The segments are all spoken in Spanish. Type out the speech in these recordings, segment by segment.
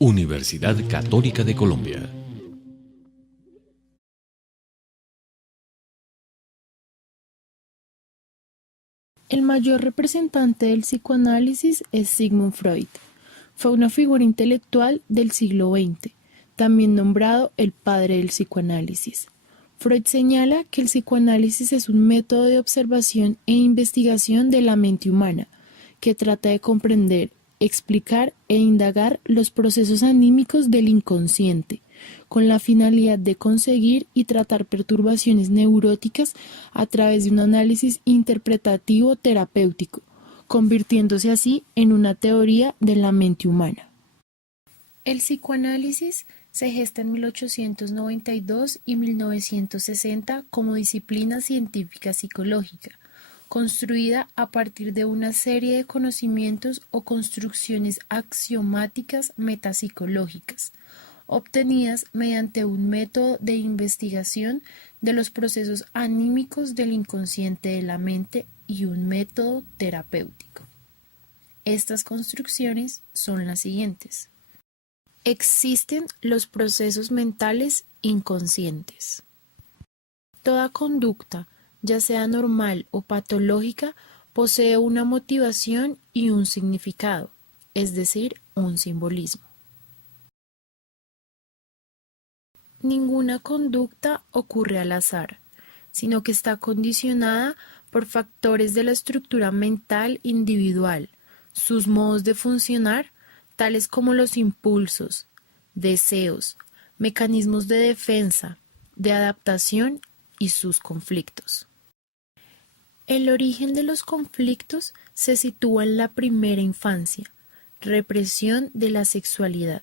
Universidad Católica de Colombia. El mayor representante del psicoanálisis es Sigmund Freud. Fue una figura intelectual del siglo XX, también nombrado el padre del psicoanálisis. Freud señala que el psicoanálisis es un método de observación e investigación de la mente humana, que trata de comprender, explicar e indagar los procesos anímicos del inconsciente, con la finalidad de conseguir y tratar perturbaciones neuróticas a través de un análisis interpretativo terapéutico, convirtiéndose así en una teoría de la mente humana. El psicoanálisis se gesta en 1892 y 1960 como disciplina científica psicológica, construida a partir de una serie de conocimientos o construcciones axiomáticas metapsicológicas, obtenidas mediante un método de investigación de los procesos anímicos del inconsciente de la mente y un método terapéutico. Estas construcciones son las siguientes. Existen los procesos mentales inconscientes. Toda conducta, ya sea normal o patológica, posee una motivación y un significado, es decir, un simbolismo. Ninguna conducta ocurre al azar, sino que está condicionada por factores de la estructura mental individual, sus modos de funcionar, tales como los impulsos, deseos, mecanismos de defensa, de adaptación y sus conflictos. El origen de los conflictos se sitúa en la primera infancia, represión de la sexualidad,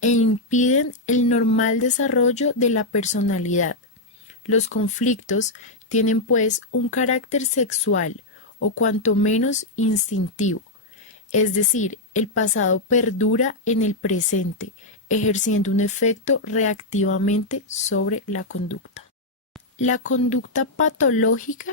e impiden el normal desarrollo de la personalidad. Los conflictos tienen pues un carácter sexual o cuanto menos instintivo, es decir, el pasado perdura en el presente, ejerciendo un efecto reactivamente sobre la conducta. La conducta patológica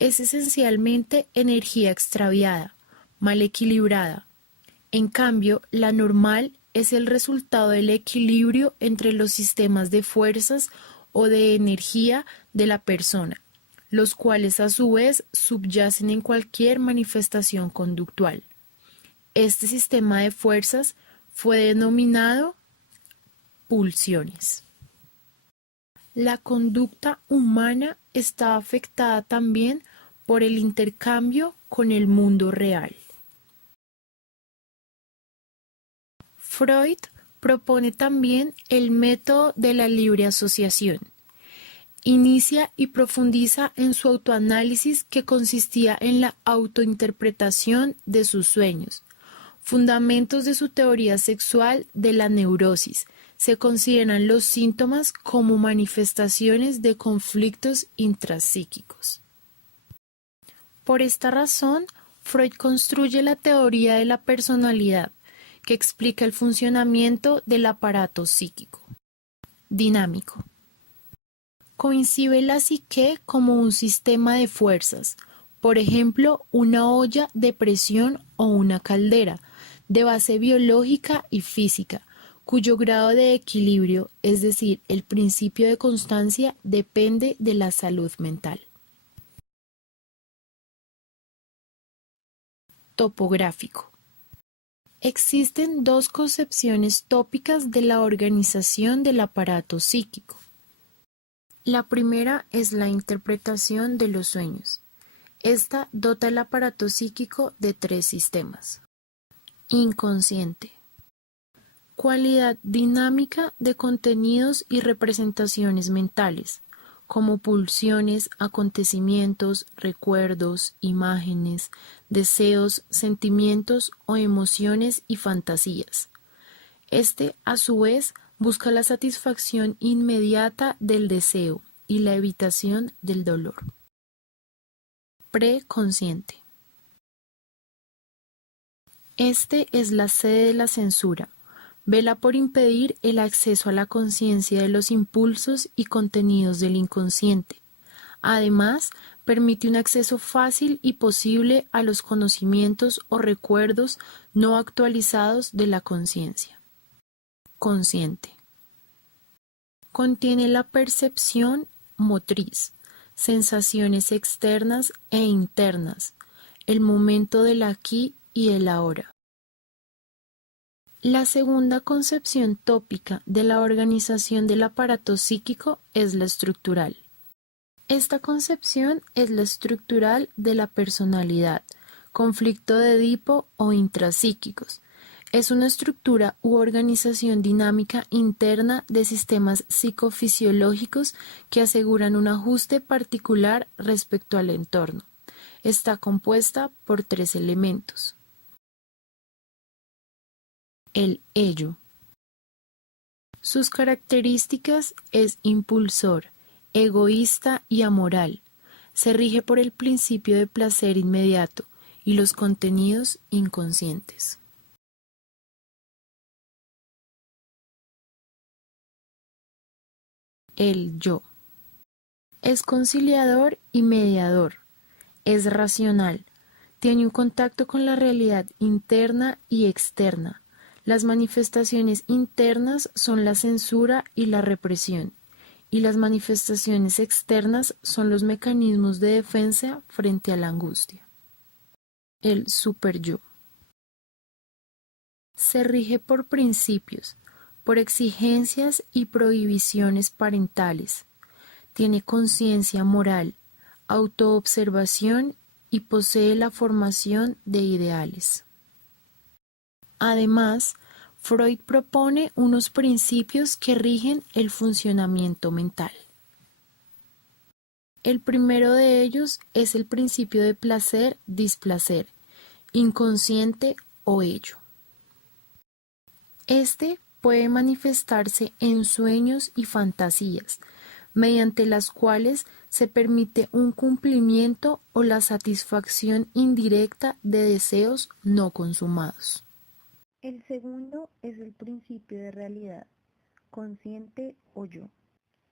es esencialmente energía extraviada, mal equilibrada. En cambio, la normal es el resultado del equilibrio entre los sistemas de fuerzas o de energía de la persona, los cuales a su vez subyacen en cualquier manifestación conductual. Este sistema de fuerzas fue denominado pulsiones. La conducta humana está afectada también por el intercambio con el mundo real. Freud propone también el método de la libre asociación. Inicia y profundiza en su autoanálisis que consistía en la autointerpretación de sus sueños. Fundamentos de su teoría sexual de la neurosis. Se consideran los síntomas como manifestaciones de conflictos intrapsíquicos. Por esta razón, Freud construye la teoría de la personalidad, que explica el funcionamiento del aparato psíquico. Dinámico. Concibe la psique como un sistema de fuerzas, por ejemplo, una olla de presión o una caldera, de base biológica y física, cuyo grado de equilibrio, es decir, el principio de constancia, depende de la salud mental. Topográfico. Existen dos concepciones tópicas de la organización del aparato psíquico. La primera es la interpretación de los sueños. Esta dota el aparato psíquico de tres sistemas. Inconsciente. Cualidad dinámica de contenidos y representaciones mentales, como pulsiones, acontecimientos, recuerdos, imágenes, deseos, sentimientos o emociones y fantasías. Este, a su vez, busca la satisfacción inmediata del deseo y la evitación del dolor. Preconsciente. Este es la sede de la censura. Vela por impedir el acceso a la conciencia de los impulsos y contenidos del inconsciente. Además, permite un acceso fácil y posible a los conocimientos o recuerdos no actualizados de la conciencia. Consciente. Contiene la percepción motriz, sensaciones externas e internas, el momento del aquí y el ahora. La segunda concepción tópica de la organización del aparato psíquico es la estructural. Esta concepción es la estructural de la personalidad, conflicto de Edipo o intrapsíquicos. Es una estructura u organización dinámica interna de sistemas psicofisiológicos que aseguran un ajuste particular respecto al entorno. Está compuesta por 3 elementos. El ello. Sus características es impulsor, egoísta y amoral. Se rige por el principio de placer inmediato y los contenidos inconscientes. El yo. Es conciliador y mediador. Es racional. Tiene un contacto con la realidad interna y externa. Las manifestaciones internas son la censura y la represión, y las manifestaciones externas son los mecanismos de defensa frente a la angustia. El superyo. Se rige por principios, por exigencias y prohibiciones parentales. Tiene conciencia moral, autoobservación y posee la formación de ideales. Además, Freud propone unos principios que rigen el funcionamiento mental. El primero de ellos es el principio de placer-displacer, inconsciente o ello. Este puede manifestarse en sueños y fantasías, mediante las cuales se permite un cumplimiento o la satisfacción indirecta de deseos no consumados. El segundo es el principio de realidad, consciente o yo.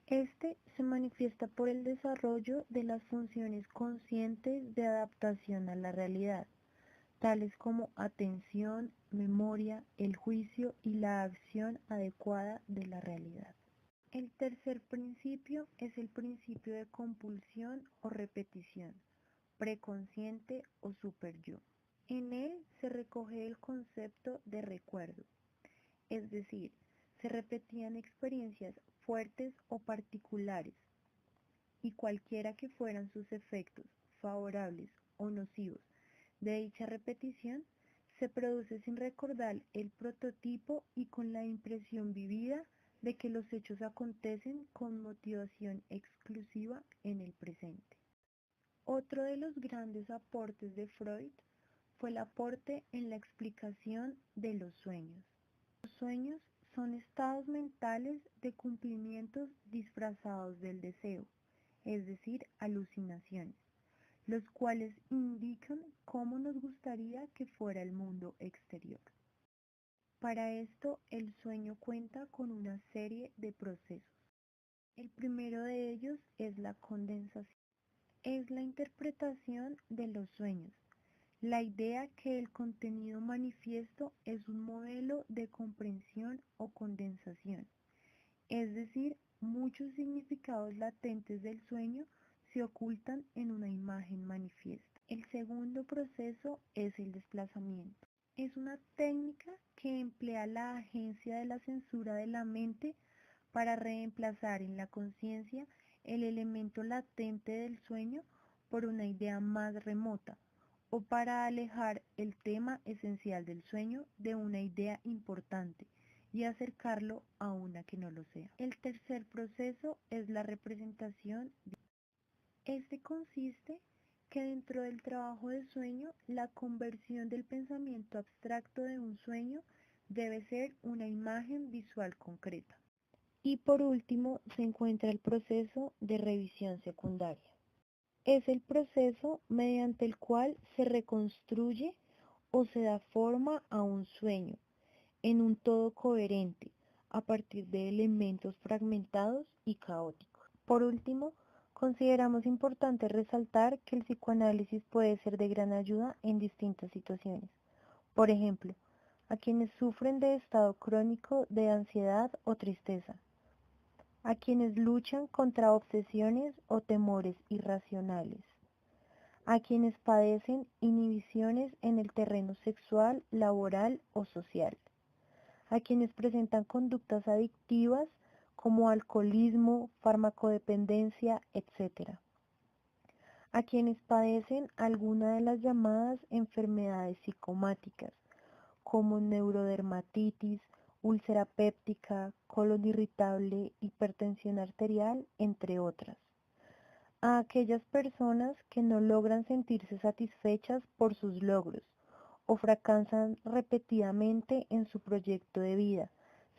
Este se manifiesta por el desarrollo de las funciones conscientes de adaptación a la realidad, tales como atención, memoria, el juicio y la acción adecuada de la realidad. El tercer principio es el principio de compulsión o repetición, preconsciente o superyo. En él se recoge el concepto de recuerdo, es decir, se repetían experiencias fuertes o particulares, y cualquiera que fueran sus efectos, favorables o nocivos, de dicha repetición, se produce sin recordar el prototipo y con la impresión vivida de que los hechos acontecen con motivación exclusiva en el presente. Otro de los grandes aportes de Freud fue el aporte en la explicación de los sueños. Los sueños son estados mentales de cumplimientos disfrazados del deseo, es decir, alucinaciones, los cuales indican cómo nos gustaría que fuera el mundo exterior. Para esto, el sueño cuenta con una serie de procesos. El primero de ellos es la condensación. Es la interpretación de los sueños. La idea que el contenido manifiesto es un modelo de comprensión o condensación, es decir, muchos significados latentes del sueño se ocultan en una imagen manifiesta. El segundo proceso es el desplazamiento. Es una técnica que emplea la agencia de la censura de la mente para reemplazar en la conciencia el elemento latente del sueño por una idea más remota, o para alejar el tema esencial del sueño de una idea importante y acercarlo a una que no lo sea. El tercer proceso es la representación. Este consiste que dentro del trabajo de sueño, la conversión del pensamiento abstracto de un sueño debe ser una imagen visual concreta. Y por último, se encuentra el proceso de revisión secundaria. Es el proceso mediante el cual se reconstruye o se da forma a un sueño en un todo coherente a partir de elementos fragmentados y caóticos. Por último, consideramos importante resaltar que el psicoanálisis puede ser de gran ayuda en distintas situaciones. Por ejemplo, a quienes sufren de estado crónico de ansiedad o tristeza, a quienes luchan contra obsesiones o temores irracionales, a quienes padecen inhibiciones en el terreno sexual, laboral o social, a quienes presentan conductas adictivas como alcoholismo, farmacodependencia, etc., a quienes padecen alguna de las llamadas enfermedades psicomáticas, como neurodermatitis, úlcera péptica, colon irritable, hipertensión arterial, entre otras. A aquellas personas que no logran sentirse satisfechas por sus logros o fracasan repetidamente en su proyecto de vida,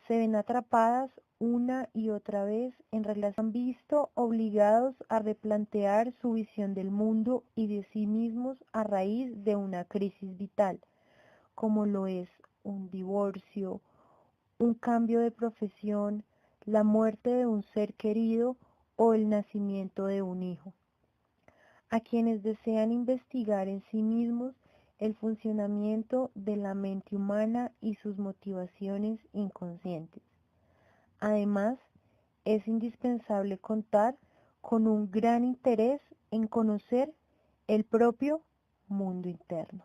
se ven atrapadas una y otra vez en relaciones, han visto obligados a replantear su visión del mundo y de sí mismos a raíz de una crisis vital, como lo es un divorcio, un cambio de profesión, la muerte de un ser querido o el nacimiento de un hijo. A quienes desean investigar en sí mismos el funcionamiento de la mente humana y sus motivaciones inconscientes. Además, es indispensable contar con un gran interés en conocer el propio mundo interno.